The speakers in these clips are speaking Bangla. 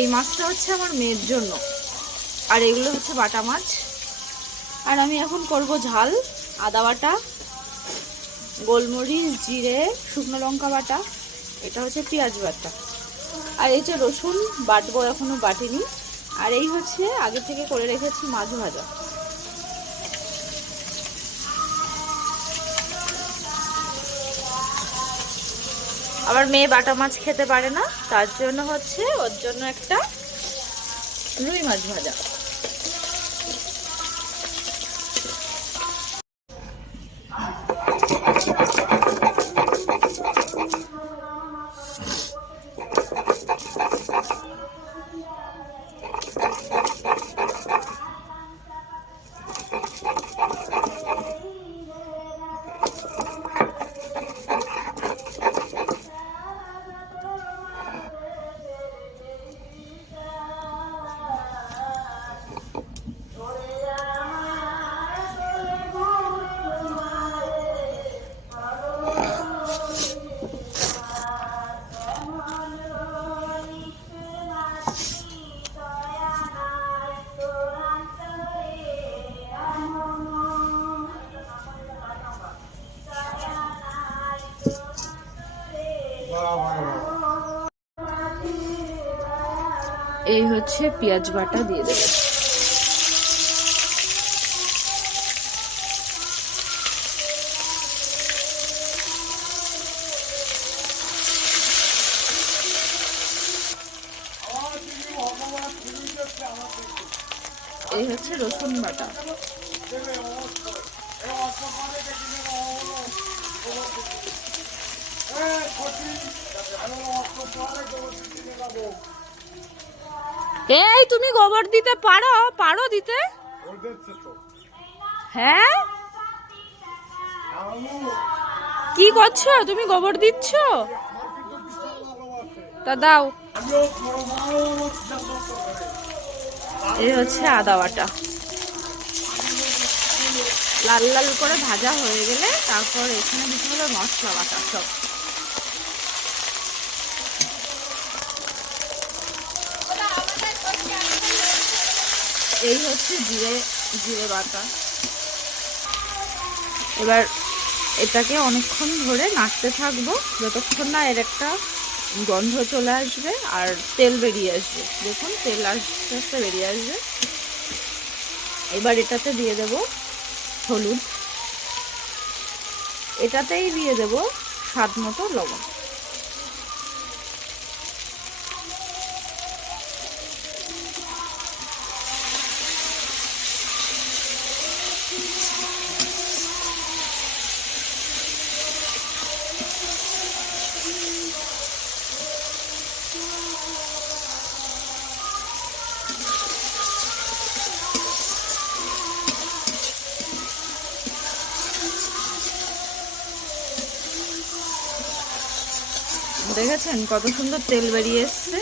এই মাছটা হচ্ছে আমার মেয়ের জন্য, আর এগুলো হচ্ছে বাটা মাছ। আর আমি এখন করব ঝাল। আদা বাটা, গোলমরিচ, জিরে, শুকনো লঙ্কা বাটা, এটা হচ্ছে পেঁয়াজ বাটা, আর এই যে রসুন বাটবো, এখনো বাটিনি। আর এই হচ্ছে আগে থেকে করে রেখেছি মাছ ভাজা। আবার মেয়ে বাটা মাছ খেতে পারে না, তার জন্য হচ্ছে ওর জন্য একটা রুই মাছ ভাজা। এই হচ্ছে পেঁয়াজ বাটা দিয়ে দেব। এই হচ্ছে রসুন বাটা। এই তুমি গোবর দিতে পারো? পারো দিতে? হ্যাঁ, কি করছো তুমি? গোবর দিচ্ছ? তা দাও। এই হচ্ছে আদা বাটা। লাল লাল করে ভাজা হয়ে গেলে তারপর এখানে দিতে হবে মশলা বাটা সব। এই হচ্ছে জিরে বাটা। এবার এটাকে অনেকক্ষণ ধরে নাড়তে থাকবো যতক্ষণ না এর একটা গন্ধ চলে আসবে আর তেল বেরিয়ে আসবে। দেখুন তেল আস্তে আস্তে বেরিয়ে আসবে। এবার এটাতে দিয়ে দেব হলুদ, এটাতেই দিয়ে দেব স্বাদ মতো লবণ। দেখেছেন কত সুন্দর তেল বেরিয়ে এসছে।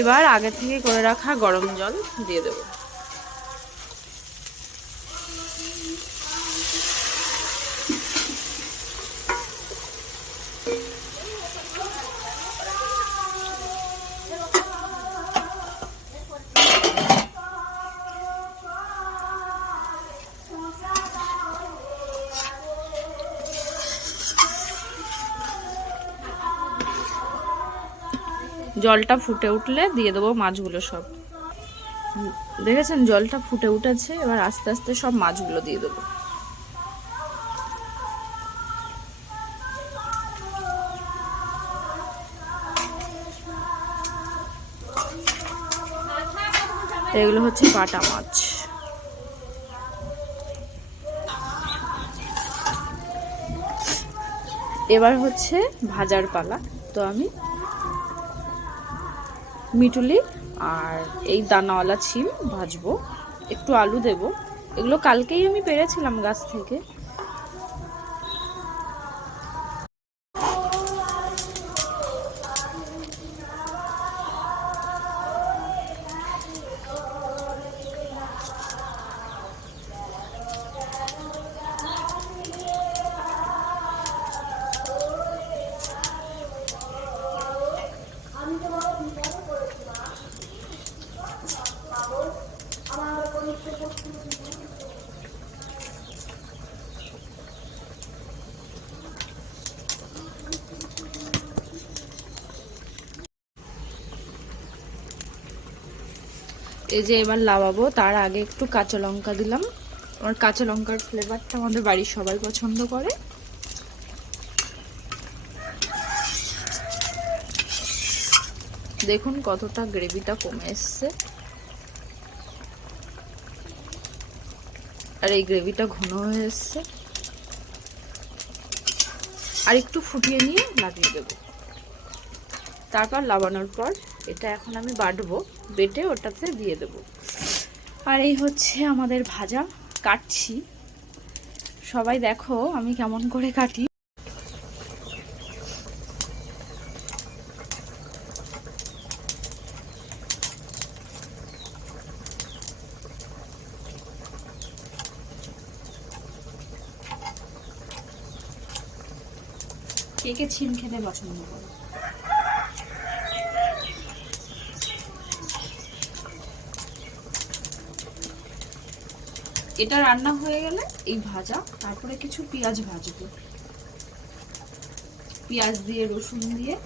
এবার আগে থেকে করে রাখা গরম জল দিয়ে দেব। জলটা ফুটে উঠলে দিয়ে দেবো মাছগুলো সব। দেখেছেন জলটা ফুটে উঠেছে, এবার আস্তে আস্তে সব মাছগুলো দিয়ে দেবো। এগুলো হচ্ছে বাটা মাছ। এবার হচ্ছে ভাজার পালা। তো আমি মিটুলি আর এই দানাওয়ালা ছিম ভাজবো, একটু আলু দেব। এগুলো কালকেই আমি পেরেছিলাম গাছ থেকে। এই যে এবার লাগাবো, তার আগে একটু কাঁচা লঙ্কা দিলাম। আমার কাঁচা লঙ্কার ফ্লেভারটা আমাদের বাড়ির সবাই পছন্দ করে। দেখুন কতটা গ্রেভিটা কমে এসছে, আর এই গ্রেভিটা ঘন হয়ে এসছে। আর একটু ফুটিয়ে নিয়ে লাগিয়ে দেবো। তারপর লাগানোর পর এটা এখন আমি বাটবো, বেটে ওটাতে দিয়ে দেবো। আর এই হচ্ছে আমাদের ভাজা, কাটছি। সবাই দেখো আমি কেমন করে কাটি। কে কে ছিম খেতে পছন্দ করে? এটা রান্না হয়ে গেলে এই ভাজা, তারপরে কিছু পেঁয়াজ ভাজবো, পেঁয়াজ দিয়ে রসুন দিয়ে।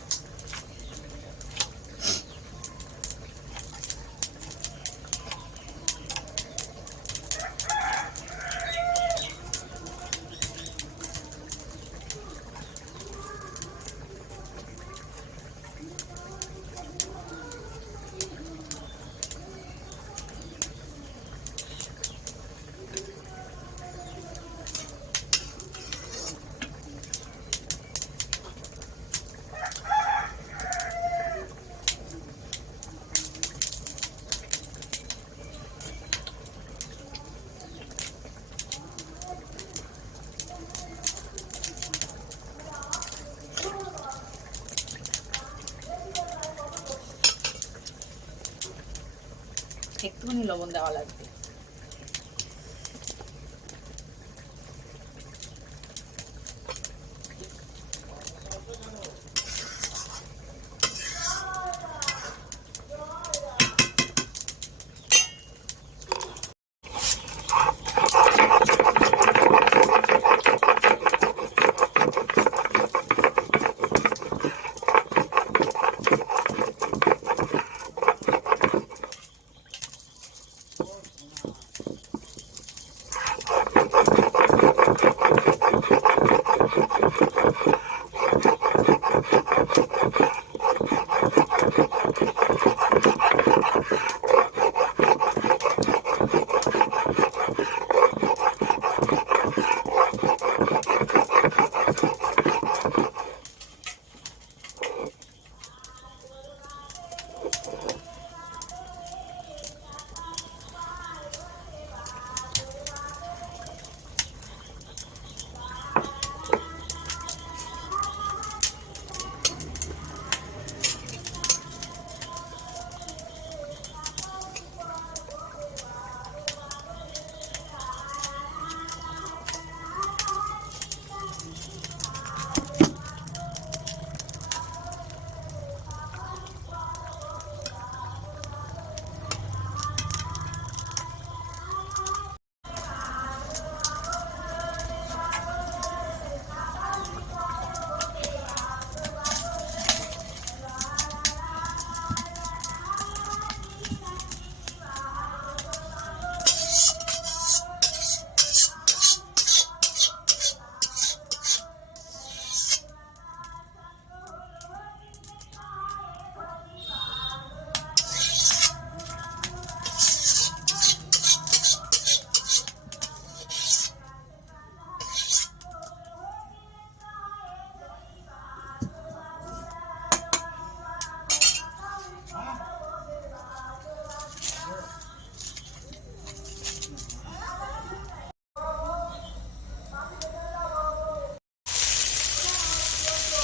একটুখানি লবণ দেওয়া লাগবে।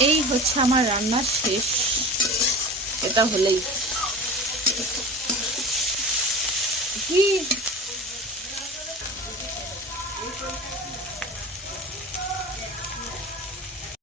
এই হচ্ছে আমার রান্না শেষ। এটা হলেই কি